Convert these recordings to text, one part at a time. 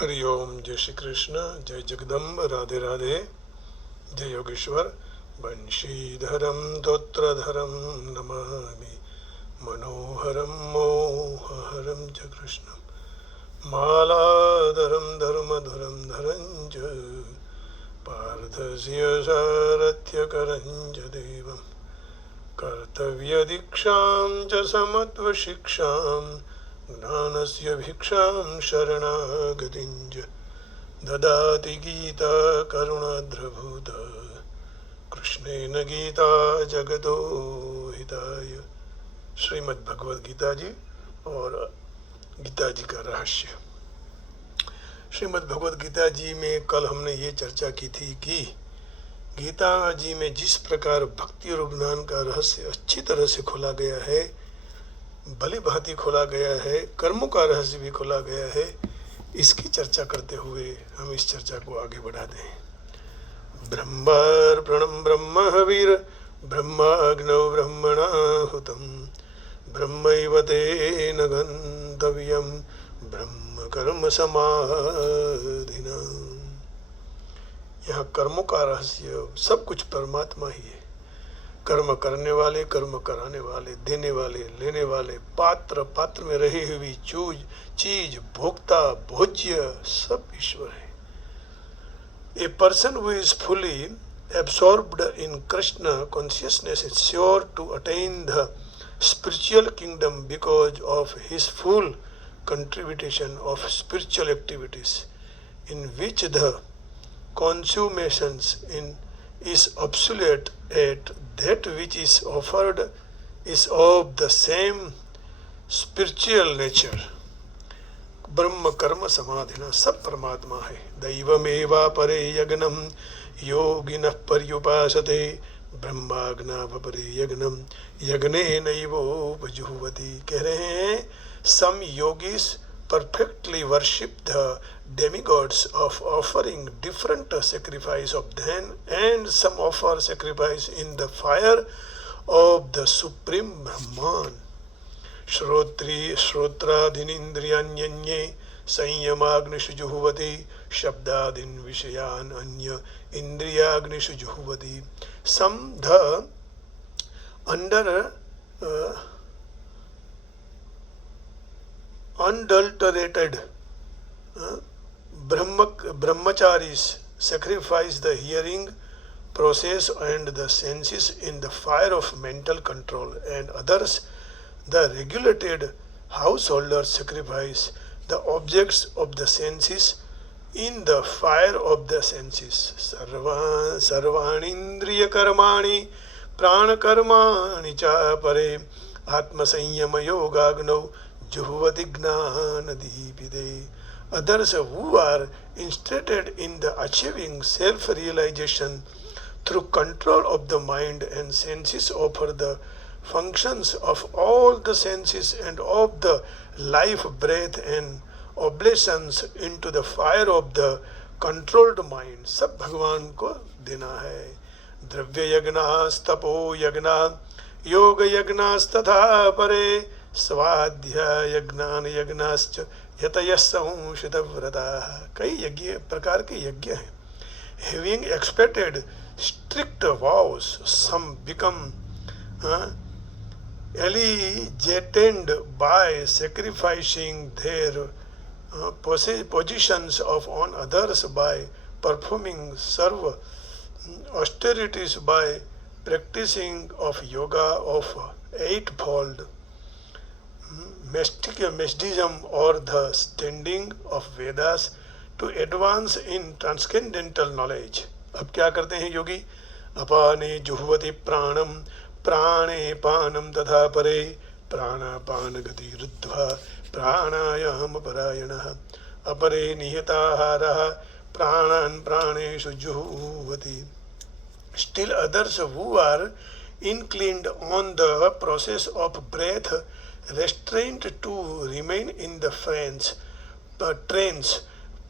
हरि ओम। जय श्री कृष्ण। जय जगदम्ब। राधे राधे। जय योगेश्वर। बंशीधरम तोत्रधरम नमामि मनोहरम मोहहरम च कृष्णम मालाधरम धर्मधुरम धरञ्च पार्थस्य सारथ्यकरञ्च देवम् कर्तव्यदीक्षां च समत्वशिक्षां ज्ञानस्य भिक्षां शरणागतिं च ददाति गीता करुणाद्रभूता कृष्णेन गीता जगतो हिताय। श्रीमद् भगवद गीता जी और गीता जी का रहस्य। श्रीमद् भगवद गीता जी में कल हमने ये चर्चा की थी कि गीता जी में जिस प्रकार भक्ति और ज्ञान का रहस्य अच्छी तरह से खोला गया है, भली भांति खोला गया है, कर्मों का रहस्य भी खोला गया है, इसकी चर्चा करते हुए हम इस चर्चा को आगे बढ़ा दें। ब्रह्मार्पणं ब्रह्महविर् ब्रह्माग्नौ ब्रह्मणाहुतं ब्रह्मैव तेन गन्तव्यं ब्रह्म कर्म समाधिना। यहाँ कर्मों का रहस्य सब कुछ परमात्मा ही है। कर्म करने वाले, कर्म कराने वाले, देने वाले, लेने वाले, पात्र, पात्र में रही हुई चीज, भोक्ता, भोज्य, सब ईश्वर है। A person who is fully absorbed in Krishna consciousness is sure to attain the spiritual kingdom because of his full contribution of spiritual activities, in which the consummations in is obsolete, at that which is offered is of the same spiritual nature. ब्रह्म कर्म समाधिना, सब परमात्मा है। दैवमेवा परे यज्ञम योगिनः पर्युपासते ब्रह्माग्नाव परे यज्ञम यज्ञेनैवोपजुह्वति। कह रहे हैं some yogis perfectly worship the demigods of offering different sacrifice of them, and some offer sacrifice in the fire of the supreme Brahman. श्रोत्रादीनिन्द्रियाण्यन्ये संयमाग्निषु जुह्वति शब्दादीन विषयान् अन्य इंद्रियाग्निषु जुह्वति। Some the under unadulterated brahmacharis sacrifice the hearing process and the senses in the fire of mental control, and others, the regulated householders, sacrifice the objects of the senses in the fire of the senses. Sarvanindriya karmani prana karmani cha pare atma sanyama yogagnau juhvati gnana dipide. Others who are instated in the achieving self-realization through control of the mind and senses offer the functions of all the senses and of the life breath and oblations into the fire of the controlled mind. सब भगवान को देना है। द्रव्य यज्ञास्तपो यज्ञा योग यज्ञास्तथा परे स्वाध्याय यज्ञान यज्ञाश्च यतयः संशितव्रताः। कई यज्ञ प्रकार के यज्ञ हैं। Having expected strict vows, some become allegiated by sacrificing their positions on others, by performing serve austerities, by practicing of yoga of eightfold mysticism, or the standing of Vedas to advance in transcendental knowledge. अब क्या करते हैं योगी? अपाने जुह्वति प्राणम प्राणे पानम तथा परे प्राणापान गति रुद्ध्वा प्राणायाम परायणः अपरे नियताहारः प्राणान् प्राणेषु जुह्वति. Still others who are inclined on the process of breath, restrained to remain in the trance,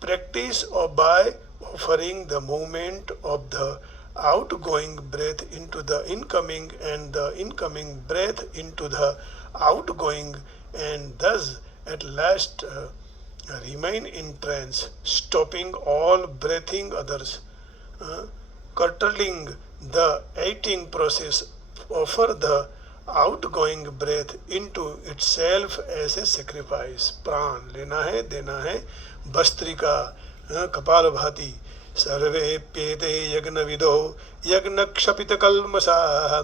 practice or by offering the movement of the outgoing breath into the incoming and the incoming breath into the outgoing, and thus at last remain in trance, stopping all breathing others, curtailing the eating process, offer the outgoing breath into itself as a sacrifice. प्राण लेना है, देना है, भस्त्रिका, कपाल भाती, सर्वेप्येते यज्ञ विदो यज्ञ क्षपित कल्मषाः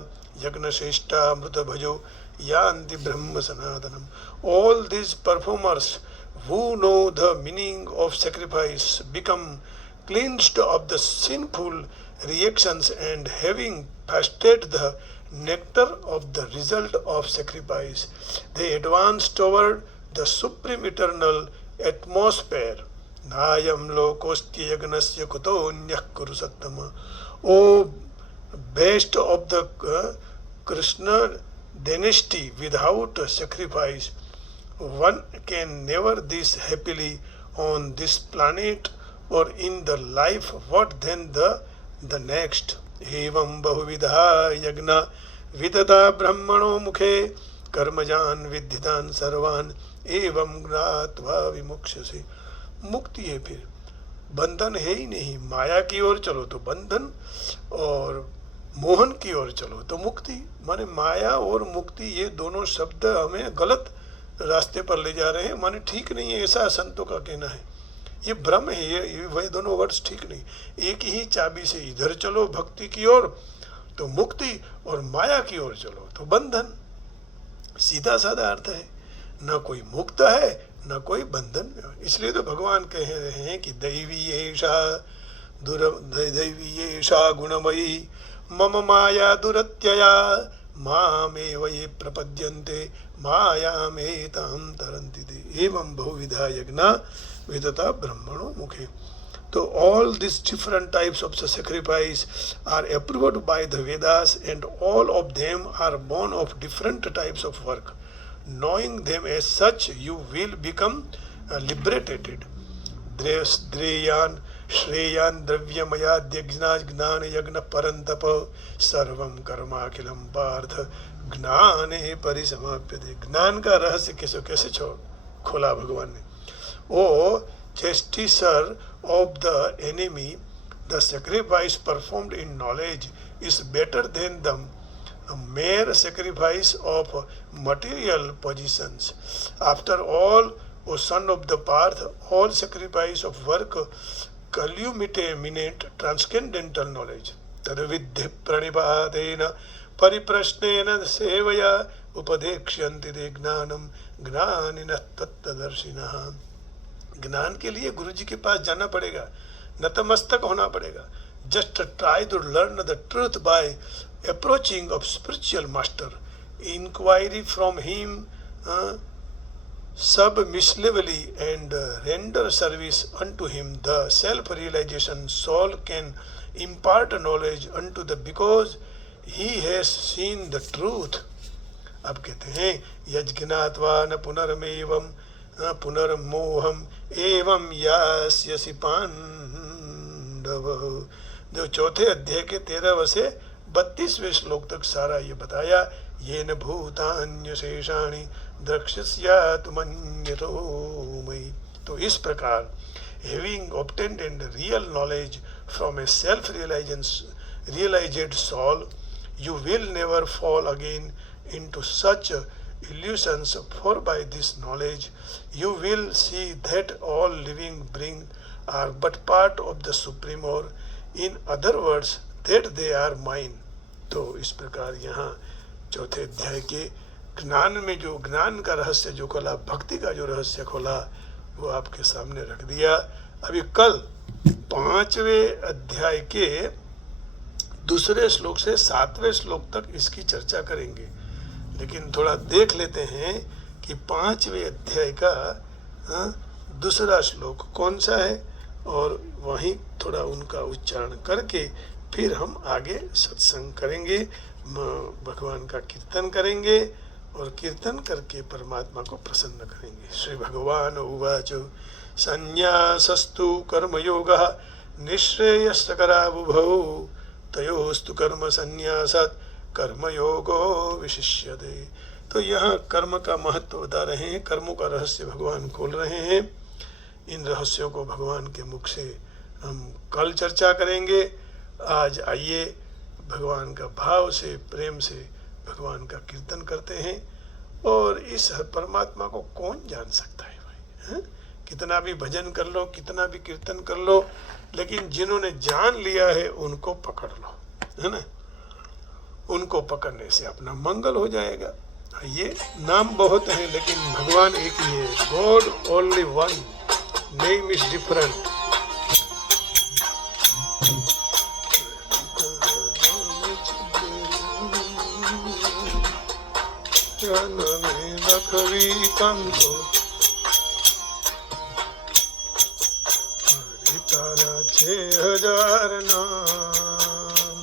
यज्ञ श्रेष्ठा मृत भजो यान्ति ब्रह्म सनातनम. All these performers who know the meaning of sacrifice become cleansed of the sinful reactions, and having tasted the nectar of the result of sacrifice, they advance toward the supreme eternal atmosphere. Nayam lokostya yagnasya kutonyah kuru sattama. O best of the Krishna dynasty, without sacrifice one can never this happily on this planet or in the life. What then the next? एवं बहुविधा यज्ञ विदता ब्रह्मणो मुखे कर्मजान विद्धितान सर्वान एवं ज्ञात्वा विमुक्ष्यसे. मुक्ति है, फिर बंधन है ही नहीं. माया की ओर चलो तो बंधन, और मोहन की ओर चलो तो मुक्ति. माने माया और मुक्ति ये दोनों शब्द हमें गलत रास्ते पर ले जा रहे हैं, माने ठीक नहीं है, ऐसा संतों का कहना है. ये भ्रम है, ये वही दोनों वर्ड्स ठीक नहीं. एक ही चाबी से इधर चलो भक्ति की ओर तो मुक्ति, और माया की ओर चलो तो बंधन. सीधा साधा अर्थ है, न कोई मुक्त है न कोई बंधन. इसलिए तो भगवान कह रहे हैं कि दैवी ऐशा गुणमयी मम माया दुरत्यया मामेव ये प्रपद्यन्ते मायामेतां तरन्ति ते. एवं बहुविधा यज्ञ विदता ब्रह्मणो मुखे. So all these different types of sacrifice are approved by the Vedas, and all of them are born of different types of work. Knowing them as such, you will become liberated. Dreyan Shreyan Dravyamaya Gnan Yagna Parantapa Sarvam Karma Akilam Partha Gnane Parisamapyate. ज्ञान का रहस्य कैसे कैसे खोला भगवान ने. O chastiser of the enemy, the sacrifice performed in knowledge is better than the mere sacrifice of material possessions. After all, O son of the path, all sacrifice of work culminate transcendental knowledge. Tadvidhi pranipadena परिप्रश्नेन सेवया उपदेक्ष्यन्ति ते ज्ञानम ज्ञानिनः तत्तदर्शिनः. ज्ञान के लिए गुरु जी के पास जाना पड़ेगा, नतमस्तक होना पड़ेगा. Just try to learn the truth by approaching of spiritual master. Inquiry from him submissively and render service unto him. The self-realization soul can impart knowledge unto the because he has seen the truth. अब कहते हैं यज्ञात्वा न पुनर्मेवं पुनर्मोहम एवं यास्यसि पांडव. जो चौथे अध्याय के 13 से 32वें श्लोक तक सारा ये बताया. येन भूतान्य शेषाणि द्रक्ष्यस्यात् मन्यतो मयि. तो इस प्रकार having obtained real knowledge from a self-realized soul, you will never fall again into such illusions, for by this knowledge you will see that all living beings are but part of the Supreme, or in other words that they are mine. तो इस प्रकार यहाँ चौथे अध्याय के ज्ञान में जो ज्ञान का रहस्य जो खोला, भक्ति का जो रहस्य खोला, वो आपके सामने रख दिया. अभी कल 5वें अध्याय के 2 श्लोक से 7वें श्लोक तक इसकी चर्चा करेंगे. लेकिन थोड़ा देख लेते हैं कि 5वें अध्याय का 2 श्लोक कौन सा है, और वहीं थोड़ा उनका उच्चारण करके फिर हम आगे सत्संग करेंगे, भगवान का कीर्तन करेंगे, और कीर्तन करके परमात्मा को प्रसन्न करेंगे. श्री भगवान उवाच संन्यासस्तु कर्मयोगः निःश्रेयस्करावुभौ तयोस्तु कर्म संन्यासात् कर्मयोगो विशिष्यते. तो यहाँ कर्म का महत्व बता रहे हैं, कर्मों का रहस्य भगवान खोल रहे हैं. इन रहस्यों को भगवान के मुख से हम कल चर्चा करेंगे। आज आइए भगवान का भाव से, प्रेम से भगवान का कीर्तन करते हैं। और इस परमात्मा को कौन जान सकता है भाई, है? कितना भी भजन कर लो, कितना भी कीर्तन कर लो, लेकिन जिन्होंने जान लिया है उनको पकड़ लो, है ना। उनको पकड़ने से अपना मंगल हो जाएगा। ये नाम बहुत हैं लेकिन भगवान एक ही है। God only one, name is different. लखवी कंको हरि तारा 6000 नाम,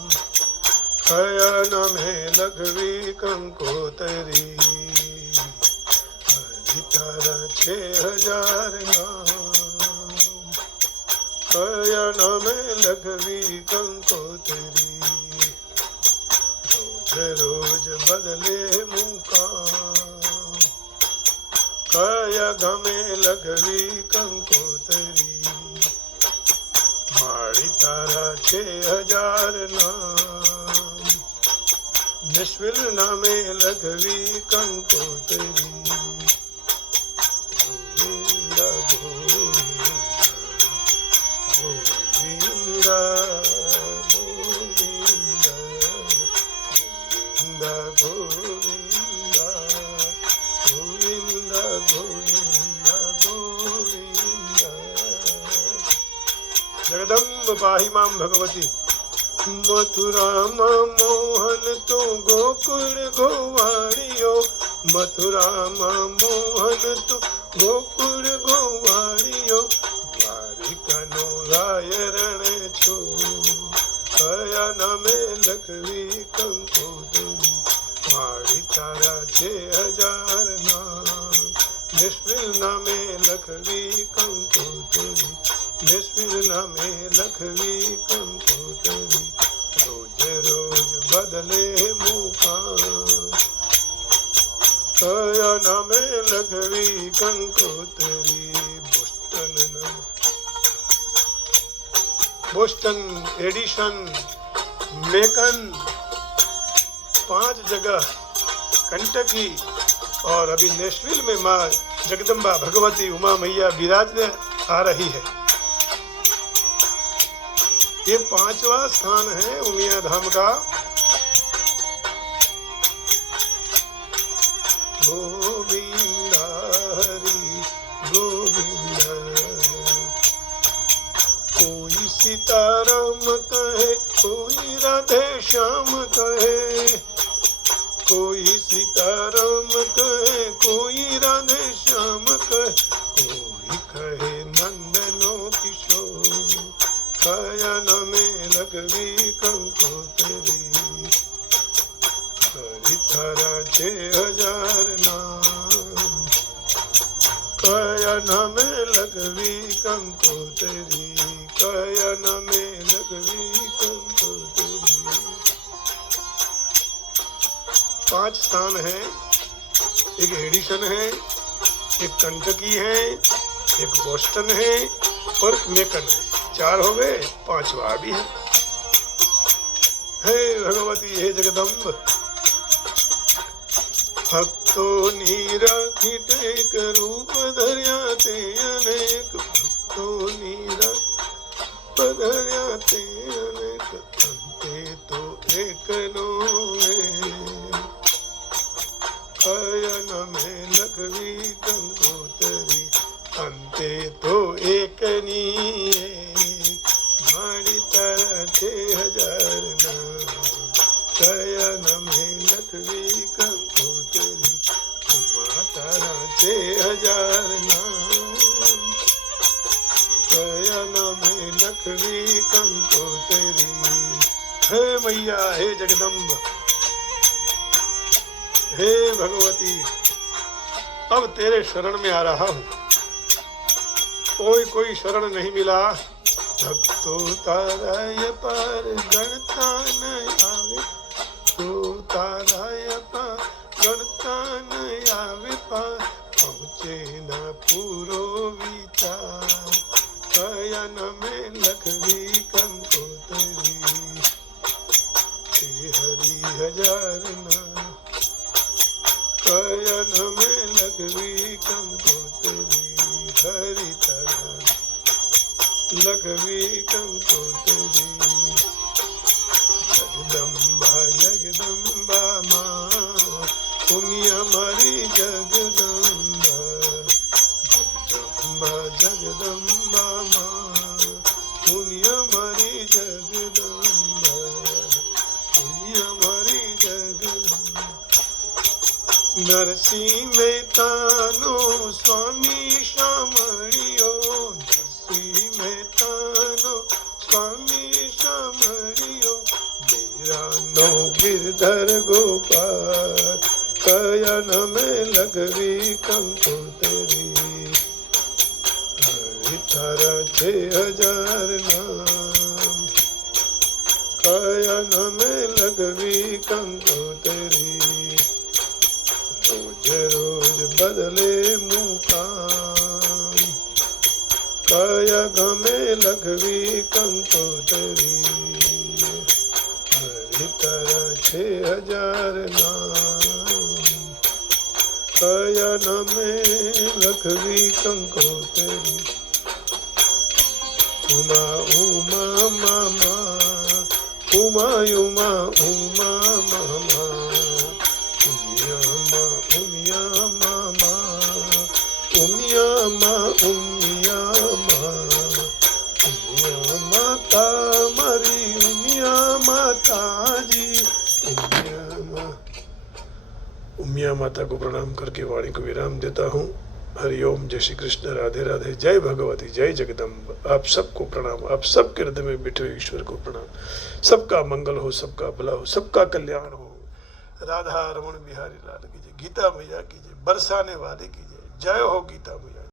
खयान में लखवी कंकोतरी। हरि तारा 6000 नाम, खयान में लखवी कंकोतरी। रोज रोज बदले मुकाम, कया घमे लखवी कंकोतरी। माड़ी तारा 6000 नाम, निष्फिल नामे लखवी कंकोतरी। गोविंदा गोविंदा गोविंदा गोविंदा गोविंदा गोविंदा गोविंदा। जगदम्ब पाहि मां भगवती। मथुरा मोहन तू गोकुल गोवाड़ियो, मथुरा मोहन तू गोकुल गोवाड़ियो। द्वारिकनो राय रण छो, कया नामे लखवी कंकोतरी। माड़ी तारा 6000 नाम, निष्फिल नामे लखवी कंकोतरी। निष्फिल नामे लखवी कंकोतरी। रोज रोज बदले मुकाम, कया नामे लखवी कंकोतरी। बोस्टन, एडिशन, मेकन, 5 जगह, कंटकी और अभी नेशविल में माँ जगदम्बा भगवती उमा मैया विराजने आ रही है। ये 5वां स्थान है उमिया धाम का। गोविंदा हरि गोविंदा। कोई सीताराम कहे, कोई राधे श्याम कहे। कोई सीताराम कहे, कोई राधे श्याम कहे। कोई कहे नंदनो किशोर, खयान में लखवी कंकोतरी। हरि तारा 6000 नाम, खयान में लखवी कंकोतरी। खयान में लखवी कंकोतरी। 5 स्थान है। एक एडिशन है, एक कंटकी है, एक बोस्टन है और एक मेकन है। 4 हो गए, 5वां भी है। हे भगवती हे जगदम्ब। भक्तो नीराखी टेक रूप धर्या ते अनेक। भक्तो नीराख धर्या ते अनेक। अंते तो एक नो है, खयान में लखवी कंकोतरी। अंते तो एक नी है, माड़ी तारा 6000 नाम, खयान में लखवी कंकोतरी। उमा तारा 6000 नाम, खयान में लखवी कंकोतरी। हे मैया हे जगदम्ब, हे भगवती, अब तेरे शरण में आ रहा हूँ। कोई शरण नहीं मिला। भक्तो ताराय पार गणता न आवे। तो ताराय पार गणता न आवे पार। पहुँचे न पूरो विचार कयन में लखवी कंकोतरी श्री हरि हजार नाम कयन में लखवी कंकोतरी हरि तरह लखवी कंकोतरी जगदम्बा जगदम्बा माँ तुम्हें हमारी जगदम्बा जगदम्बा जगदम्बा माँ तुम्हें हमारी जगदम्बा तुम्हें हमारी जगदम्बा नरसिंह मेहतानो स्वामी शामळियो नरसिंह मेहतानो स्वामी शामळियो मेरा नो गिरधर गोपाल कयन में लखवी कंकोतरी हरि तारा 6000 नाम कयन में लखवी कंकोतरी रोज रोज बदले मुकाम कयग में लखवी कंकोतरी हरि तरह 6000 नाम कयन में लखवी कंकोतरी उमा उमा मामा उमा उमा उमा मामा उमिया मामा उमिया मा उमिया मा उमिया माता मरी उमिया माता जी उमिया माता को प्रणाम करके वाणी को विराम देता हूँ। हरिओम, जय श्री कृष्ण, राधे राधे, जय भगवती, जय जगदम्ब। आप सबको प्रणाम, आप सबके हृदय में बैठे हुए ईश्वर को प्रणाम। सबका मंगल हो, सबका भला हो, सबका कल्याण हो। राधा रमण बिहारी लाल की जय, गीता मैया की जय, बरसाने वाले की जय, जय हो गीता मैया।